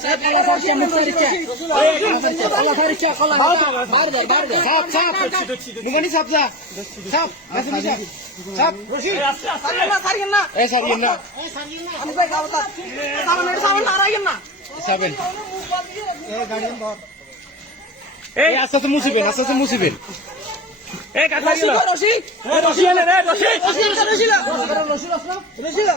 কলা সারছে মুখ সারছে। কলা সারছে কলা বাইরে দে বাইরে দে। সাপ সাপ মুগানি সাপ যা। সাপ আসনি সাপ সাপ রশি সারিয়ে না সারিয়ে না এ সারিয়ে না আমি কই গাও তা সামনে সামনে নারায়ণ না সাবেন এই আস্তে আস্তে মুছিবেন আস্তে আস্তে মুছিবেন। এ কাজ লাগি রশি রশি এনে রে রশি রশি রশি রশি রশি কলা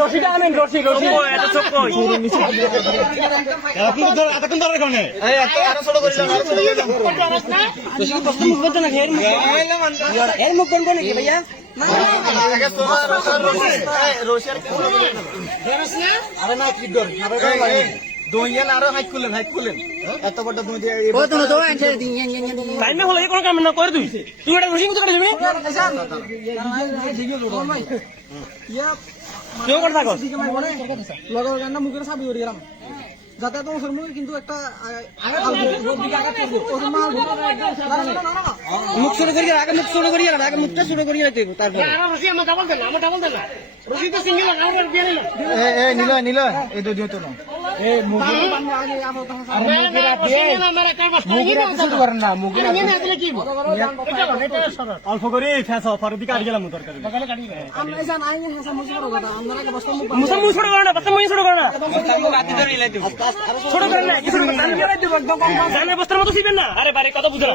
রশিটা আনেন রশি রশি এতক্ষণ ধরে কোনে এই এত আরও ছোট করে দাও মুখ বলতে না এর মুখ এর মুখ কোন কোন কি ভাইয়া আরে না কি দর দইয়ান আরও হাইট করলেন হাইট করলেন। এত বড় দই দিয়ে ও তুমি তো আনছে দিন ইয়ান ইয়ান ইয়ান টাইমে হলো কোন কাম না করে তুই তুই এটা রশি কোথায় যাবি? তুই কোন থাকস লগর গান্ডা মুখের সাবি করে গেলাম যাতে তো ওর মুখে কিন্তু একটা মুখ শুরু করি আগে মুখ শুরু করি আগে মুখটা শুরু করি তারপরে। তারপর আমার ডাবল দেন আমার ডাবল দেন রশি তো সিঙ্গেল আমার দিয়ে নিল এ এ নিল নিল এই দুই দিও তো অল্প করে ফেস দিকে গেলাম তরকারি ছোট করে না ছোট করে না ছোট করে বস্তার মতো আরে বুঝরা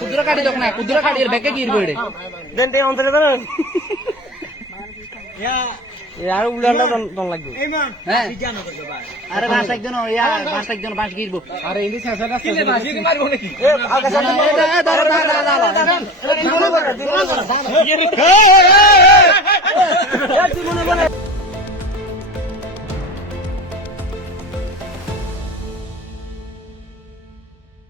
কুদরা কাটি দক না কুদরা কাটি বেকে কি ইরবে দেন তে অন্তরে দেন ইয়ার উলান্ডা দন লাগবে হ্যাঁ আরে বাস একজন ইয়া বাস একজন বাস গিরবো আরে ইনি শেষে না বাস গির মারবো নাকি এ আগে সামনে দাঁড়া দাঁড়া দাঁড়া দাঁড়া